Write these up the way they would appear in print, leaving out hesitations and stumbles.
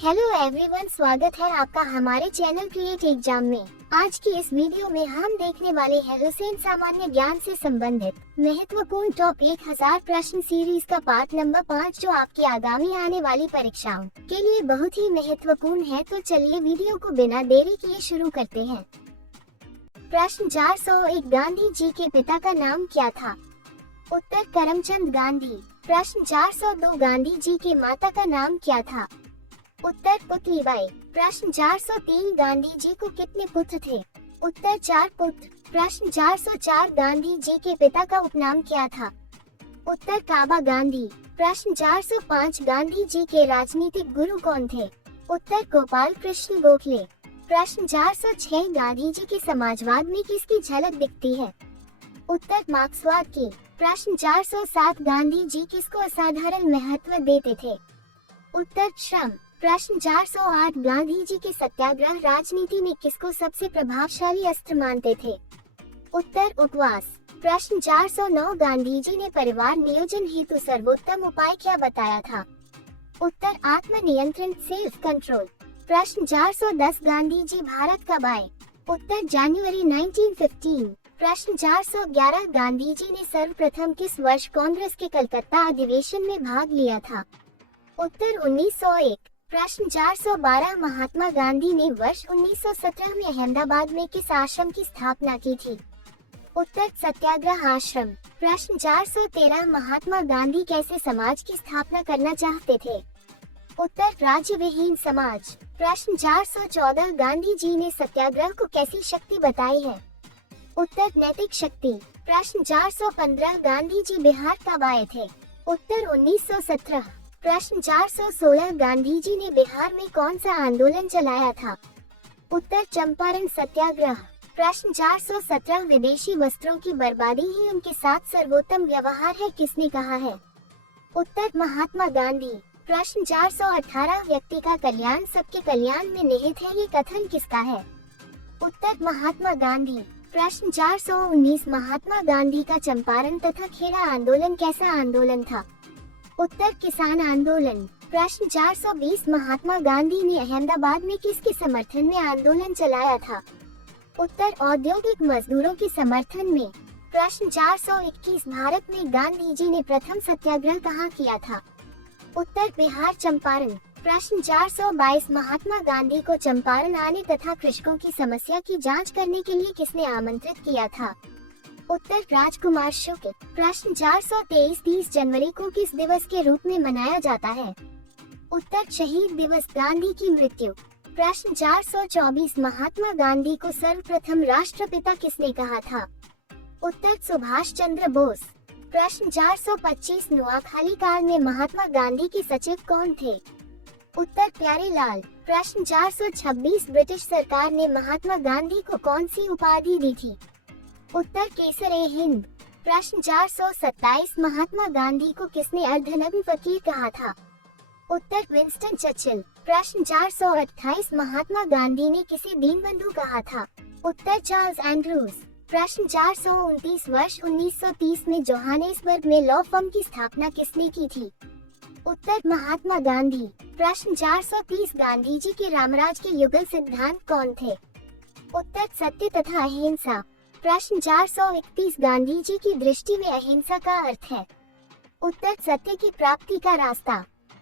Hello everyone, स्वागत है आपका हमारे चैनल क्रिएट एग्जाम में। आज की इस वीडियो में हम देखने वाले हैं हुसैन सामान्य ज्ञान से संबंधित महत्वपूर्ण टॉप 1000 प्रश्न सीरीज का पार्ट नंबर 5, जो आपकी आगामी आने वाली परीक्षाओं के लिए बहुत ही महत्वपूर्ण है। तो चलिए वीडियो को बिना देरी किए शुरू करते हैं। प्रश्न 401, गांधी जी के पिता का नाम क्या था? उत्तर करमचंद गांधी। प्रश्न 402, गांधी जी के माता का नाम क्या था? उत्तर पुतलीबाई। प्रश्न 403, गांधी जी को कितने पुत्र थे? उत्तर 4 पुत्र। प्रश्न 404, गांधी जी के पिता का उपनाम क्या था? उत्तर काबा गांधी। प्रश्न 405, गांधी जी के राजनीतिक गुरु कौन थे? उत्तर गोपाल कृष्ण गोखले। प्रश्न 406, गांधी जी के समाजवाद में किसकी झलक दिखती है? उत्तर मार्क्सवाद की। प्रश्न 407, गांधी जी किसको असाधारण महत्व देते थे? उत्तर श्रम। प्रश्न 408, गांधी जी के सत्याग्रह राजनीति में किसको सबसे प्रभावशाली अस्त्र मानते थे? उत्तर उपवास। प्रश्न 409, गांधी जी ने परिवार नियोजन हेतु सर्वोत्तम उपाय क्या बताया था? उत्तर आत्मनियंत्रण, सेल्फ कंट्रोल। प्रश्न 410, गांधी जी भारत कब आए? उत्तर जनवरी 1915। प्रश्न 411, गांधी जी ने सर्वप्रथम किस वर्ष कांग्रेस के कलकत्ता अधिवेशन में भाग लिया था? उत्तर 1901। प्रश्न 412, महात्मा गांधी ने वर्ष 1917 में अहमदाबाद में किस आश्रम की स्थापना की थी? उत्तर सत्याग्रह आश्रम। प्रश्न 413, महात्मा गांधी कैसे समाज की स्थापना करना चाहते थे? उत्तर राज्य विहीन समाज। प्रश्न 414, गांधी जी ने सत्याग्रह को कैसी शक्ति बताई है? उत्तर नैतिक शक्ति। प्रश्न 415, गांधी जी बिहार कब आए थे? उत्तर 1917। प्रश्न 416, गांधी जी ने बिहार में कौन सा आंदोलन चलाया था? उत्तर चंपारण सत्याग्रह। प्रश्न 417, विदेशी वस्त्रों की बर्बादी ही उनके साथ सर्वोत्तम व्यवहार है, किसने कहा है? उत्तर महात्मा गांधी। प्रश्न 418, व्यक्ति का कल्याण सबके कल्याण में निहित है, ये कथन किसका है? उत्तर महात्मा गांधी। प्रश्न 419, महात्मा गांधी का चंपारण तथा खेड़ा आंदोलन कैसा आंदोलन था? उत्तर किसान आंदोलन। प्रश्न 420, महात्मा गांधी ने अहमदाबाद में किसके समर्थन में आंदोलन चलाया था? उत्तर औद्योगिक मजदूरों के समर्थन में। प्रश्न 421, भारत में गांधी जी ने प्रथम सत्याग्रह कहाँ किया था? उत्तर बिहार चंपारण। प्रश्न 422, महात्मा गांधी को चंपारण आने तथा कृषकों की समस्या की जांच करने के लिए किसने आमंत्रित किया था? उत्तर राजकुमार शुक्ल। प्रश्न 423, 30 जनवरी को किस दिवस के रूप में मनाया जाता है? उत्तर शहीद दिवस, गांधी की मृत्यु। प्रश्न 424, महात्मा गांधी को सर्वप्रथम राष्ट्रपिता किसने कहा था? उत्तर सुभाष चंद्र बोस। प्रश्न 425, नुआखाली काल में महात्मा गांधी के सचिव कौन थे? उत्तर प्यारेलाल। प्रश्न 426, ब्रिटिश सरकार ने महात्मा गांधी को कौन सी उपाधि दी थी? उत्तर केसर-ए-हिंद। प्रश्न 427, महात्मा गांधी को किसने अर्धनग्न फकीर कहा था? उत्तर विंस्टन चर्चिल। प्रश्न 428, महात्मा गांधी ने किसे दीनबंधु कहा था? उत्तर चार्ल्स एंड्रूज। प्रश्न 429, वर्ष 1930 में जोहानेसबर्ग में लॉ फर्म की स्थापना किसने की थी? उत्तर महात्मा गांधी। प्रश्न 430, गांधी जी के रामराज के युगल सिद्धांत कौन थे? उत्तर सत्य तथा अहिंसा। प्रश्न 431, गांधी जी की दृष्टि में अहिंसा का अर्थ है? उत्तर सत्य की प्राप्ति का रास्ता।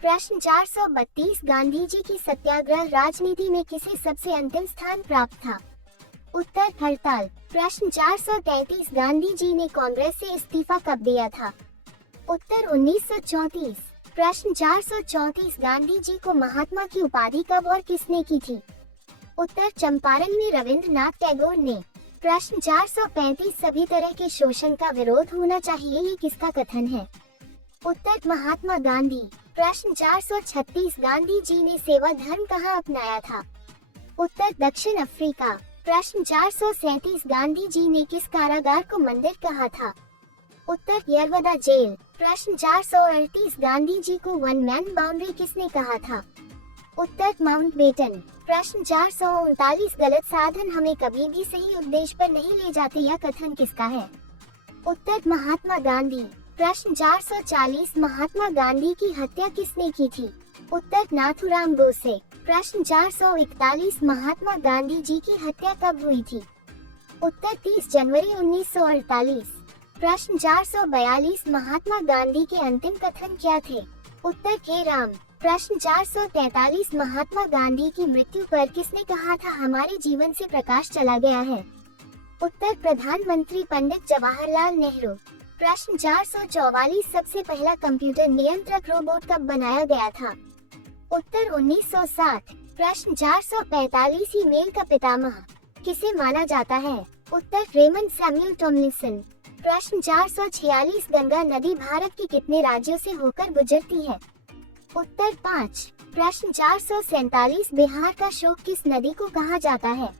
प्रश्न 432, गांधी जी की सत्याग्रह राजनीति में किसे सबसे अंतिम स्थान प्राप्त था? उत्तर हड़ताल। प्रश्न 433, गांधी जी ने कांग्रेस से इस्तीफा कब दिया था? उत्तर 1934। प्रश्न 434, गांधी जी को महात्मा की उपाधि कब और किसने की थी? उत्तर चंपारण में रविंद्रनाथ टैगोर ने। प्रश्न 435, सभी तरह के शोषण का विरोध होना चाहिए, ये किसका कथन है? उत्तर महात्मा गांधी। प्रश्न 436, गांधी जी ने सेवा धर्म कहाँ अपनाया था? उत्तर दक्षिण अफ्रीका। प्रश्न 437, गांधी जी ने किस कारागार को मंदिर कहा था? उत्तर यरवदा जेल। प्रश्न 438, गांधी जी को वन मैन बाउंड्री किसने कहा था? उत्तर माउंटबेटन। प्रश्न 439, गलत साधन हमें कभी भी सही उद्देश्य पर नहीं ले जाते, यह कथन किसका है? उत्तर महात्मा गांधी। प्रश्न 440, महात्मा गांधी की हत्या किसने की थी? उत्तर नाथुराम गोडसे। प्रश्न 441 महात्मा गांधी जी की हत्या कब हुई थी? उत्तर 30 जनवरी 1948। प्रश्न 442 महात्मा गांधी के अंतिम कथन क्या थे? उत्तर हे राम। प्रश्न 443 महात्मा गांधी की मृत्यु पर किसने कहा था हमारे जीवन से प्रकाश चला गया है? उत्तर प्रधानमंत्री पंडित जवाहरलाल नेहरू। प्रश्न 444 सबसे पहला कंप्यूटर नियंत्रक रोबोट कब बनाया गया था? उत्तर 1960। प्रश्न 445 ईमेल का पितामह किसे माना जाता है? उत्तर रेमंड सैमुअल टॉमलिंसन। प्रश्न 446 गंगा नदी भारत के कितने राज्यों से होकर गुजरती है? उत्तर 5। प्रश्न 447 बिहार का शोक किस नदी को कहा जाता है?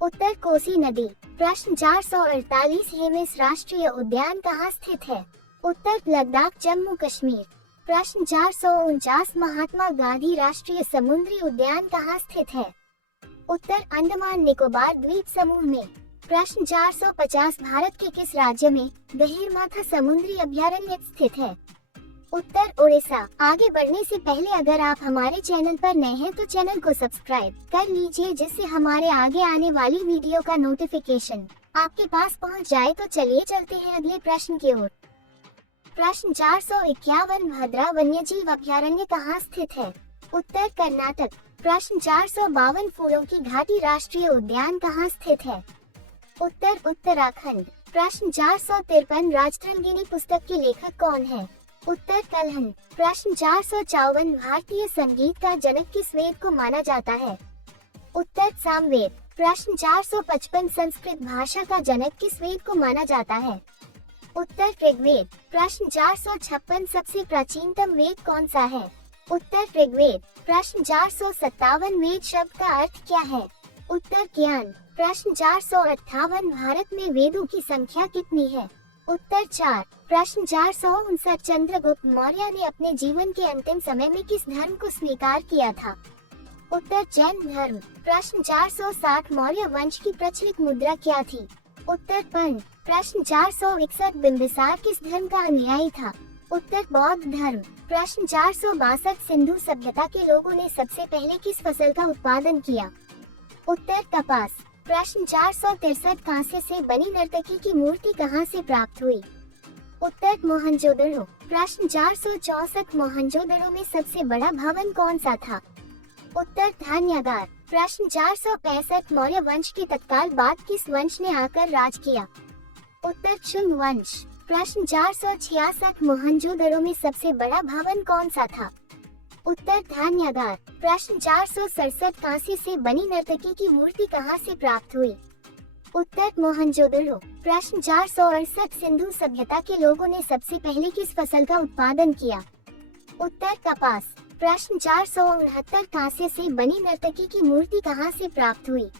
उत्तर कोसी नदी। प्रश्न 448 हेमिस राष्ट्रीय उद्यान कहाँ स्थित है? उत्तर लद्दाख जम्मू कश्मीर। प्रश्न 449 महात्मा गांधी राष्ट्रीय समुद्री उद्यान कहाँ स्थित है? उत्तर अंडमान निकोबार द्वीप समूह में। प्रश्न 450 भारत के किस राज्य में गहीरमाथा समुद्री अभयारण्य स्थित है? उत्तर ओडिशा। आगे बढ़ने से पहले अगर आप हमारे चैनल पर नए हैं तो चैनल को सब्सक्राइब कर लीजिए जिससे हमारे आगे आने वाली वीडियो का नोटिफिकेशन आपके पास पहुंच जाए। तो चलिए चलते हैं अगले प्रश्न की ओर। प्रश्न 451 भद्रा वन्यजीव अभयारण्य कहाँ स्थित है? उत्तर कर्नाटक। प्रश्न 452 फूलों की घाटी राष्ट्रीय उद्यान कहाँ स्थित है? उत्तर उत्तराखंड। प्रश्न 453 राजतरंगिणी पुस्तक के लेखक कौन है? उत्तर कलहन। प्रश्न 454 भारतीय संगीत का जनक किस वेद को माना जाता है? उत्तर सामवेद। प्रश्न 455 संस्कृत भाषा का जनक किस वेद को माना जाता है? उत्तर ऋग्वेद। प्रश्न 456 सबसे प्राचीनतम वेद कौन सा है? उत्तर ऋग्वेद। प्रश्न 457 वेद शब्द का अर्थ क्या है? उत्तर ज्ञान। प्रश्न 458 भारत में वेदों की संख्या कितनी है? उत्तर 4। प्रश्न 459 चंद्रगुप्त मौर्य ने अपने जीवन के अंतिम समय में किस धर्म को स्वीकार किया था? उत्तर जैन धर्म। प्रश्न 460 मौर्य वंश की प्रचलित मुद्रा क्या थी? उत्तर पर्ण। प्रश्न 461 बिंबिसार किस धर्म का अनुयायी था? उत्तर बौद्ध धर्म। प्रश्न 462 सिंधु सभ्यता के लोगों ने सबसे पहले किस फसल का उत्पादन किया? उत्तर कपास। प्रश्न 463 कांसे से बनी नर्तकी की मूर्ति कहां से प्राप्त हुई? उत्तर मोहनजोदड़ो। प्रश्न 464 मोहनजोदड़ो में सबसे बड़ा भवन कौन सा था? उत्तर धान्यागार। प्रश्न 465 मौर्य वंश के तत्काल बाद किस वंश ने आकर राज किया? उत्तर शुंग वंश। प्रश्न 466 मोहनजोदड़ो में सबसे बड़ा भवन कौन सा था? उत्तर धान्यागार। प्रश्न 467 कांसे से बनी नर्तकी की मूर्ति कहां से प्राप्त हुई? उत्तर मोहनजोदड़ो। प्रश्न 468 सिंधु सभ्यता के लोगों ने सबसे पहले किस फसल का उत्पादन किया? उत्तर कपास। प्रश्न 469 कांसे से बनी नर्तकी की मूर्ति कहां से प्राप्त हुई?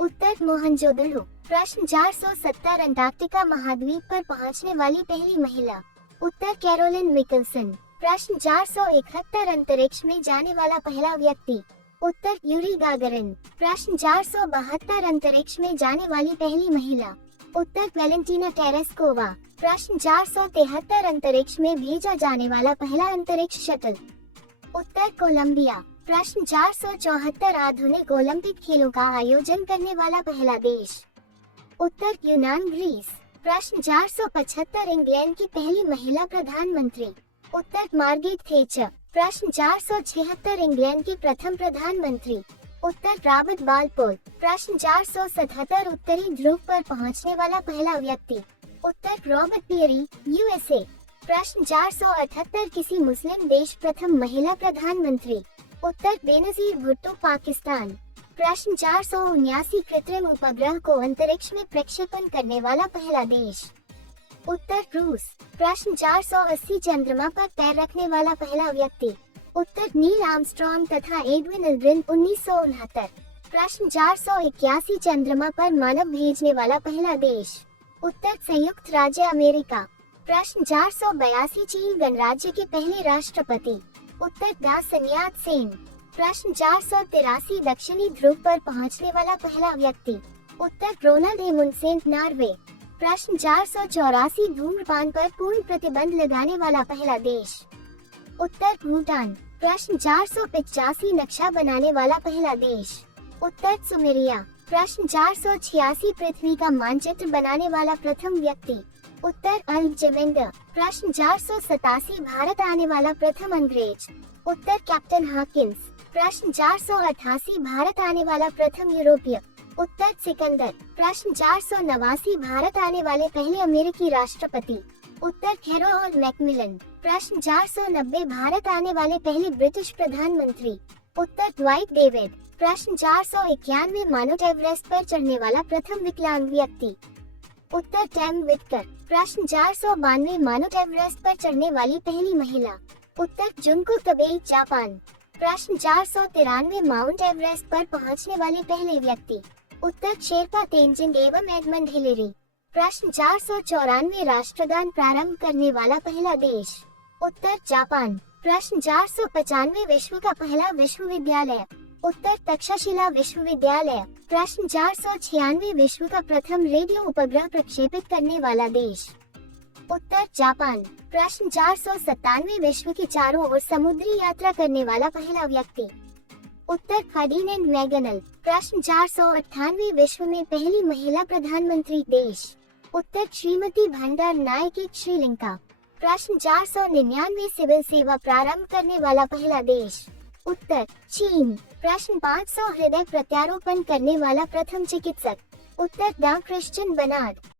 उत्तर मोहनजोदड़ो। प्रश्न 470 अंटार्कटिका महाद्वीप पर पहुंचने वाली पहली महिला? उत्तर कैरोलिन विल्सन। प्रश्न 471 अंतरिक्ष में जाने वाला पहला व्यक्ति? उत्तर यूरी गागरिन। प्रश्न 472 अंतरिक्ष में जाने वाली पहली महिला? उत्तर वैलेंटीना टेरेस्कोवा। प्रश्न 473 अंतरिक्ष में भेजा जाने वाला पहला अंतरिक्ष शटल? उत्तर कोलंबिया। प्रश्न 474 आधुनिक ओलंपिक खेलों का आयोजन करने वाला पहला देश? उत्तर यूनान ग्रीस। प्रश्न 475 इंग्लैंड की पहली महिला प्रधानमंत्री? उत्तर मार्गरेट थैचर। प्रश्न 476 इंग्लैंड के प्रथम प्रधानमंत्री? उत्तर रॉबर्ट बालफोर। प्रश्न 477 उत्तरी ध्रुव पर पहुंचने वाला पहला व्यक्ति? उत्तर रॉबर्ट पियरी, यूएसए। प्रश्न 478 किसी मुस्लिम देश प्रथम महिला प्रधानमंत्री? उत्तर बेनजीर भुट्टो, पाकिस्तान। प्रश्न 479 कृत्रिम उपग्रह को अंतरिक्ष में प्रक्षेपण करने वाला पहला देश? उत्तर रूस। प्रश्न 480 चंद्रमा पर पैर रखने वाला पहला व्यक्ति? उत्तर नील आर्मस्ट्रॉन्ग तथा एडविन एल्ड्रिन, 1969। प्रश्न 481 चंद्रमा पर मानव भेजने वाला पहला देश? उत्तर संयुक्त राज्य अमेरिका। प्रश्न 482 चीन गणराज्य के पहले राष्ट्रपति? उत्तर दासन यात सेन। प्रश्न 483 दक्षिणी ध्रुव पर पहुंचने वाला पहला व्यक्ति? उत्तर रोनाल्ड एमुंडसेन, नॉर्वे। प्रश्न 484 धूम्रपान पर पूर्ण प्रतिबंध लगाने वाला पहला देश? उत्तर भूटान। प्रश्न 485 नक्शा बनाने वाला पहला देश। उत्तर सुमेरिया। प्रश्न 486 पृथ्वी का मानचित्र बनाने वाला प्रथम व्यक्ति। उत्तर अलेक्जेंडर। प्रश्न 487 भारत आने वाला प्रथम अंग्रेज। उत्तर कैप्टन हॉकिंस। प्रश्न 488 भारत आने वाला प्रथम यूरोपीय। उत्तर सिकंदर। प्रश्न 489 भारत आने वाले पहले अमेरिकी राष्ट्रपति। उत्तर हैरोल्ड मैकमिलन। प्रश्न 490 भारत आने वाले पहले ब्रिटिश प्रधानमंत्री। उत्तर ड्वाइट डेविड। प्रश्न 491 माउंट एवरेस्ट पर चढ़ने वाला प्रथम विकलांग व्यक्ति। उत्तर टैम विटकर। प्रश्न 492 माउंट एवरेस्ट पर चढ़ने वाली पहली महिला। उत्तर जुंको तबेई जापान। प्रश्न 493 माउंट एवरेस्ट पर पहुंचने वाले पहले व्यक्ति। उत्तर शेरपा तेंजिंग एवं एडमंड हिलेरी। प्रश्न 494 राष्ट्रगान प्रारंभ करने वाला पहला देश। उत्तर जापान। प्रश्न 495 विश्व का पहला विश्वविद्यालय। उत्तर तक्षशिला विश्वविद्यालय। प्रश्न 496 विश्व का प्रथम रेडियो उपग्रह प्रक्षेपित करने वाला देश। उत्तर जापान। प्रश्न 497 विश्व की चारों ओर समुद्री यात्रा करने वाला पहला व्यक्ति। उत्तर फर्डिनेंड मैगनल। प्रश्न 498 विश्व में पहली महिला प्रधानमंत्री देश। उत्तर श्रीमती भंडार नायक श्रीलंका। प्रश्न 499 सिविल सेवा प्रारंभ करने वाला पहला देश। उत्तर चीन। प्रश्न 500 हृदय प्रत्यारोपण करने वाला प्रथम चिकित्सक। उत्तर डॉ क्रिश्चियन बर्नार्ड।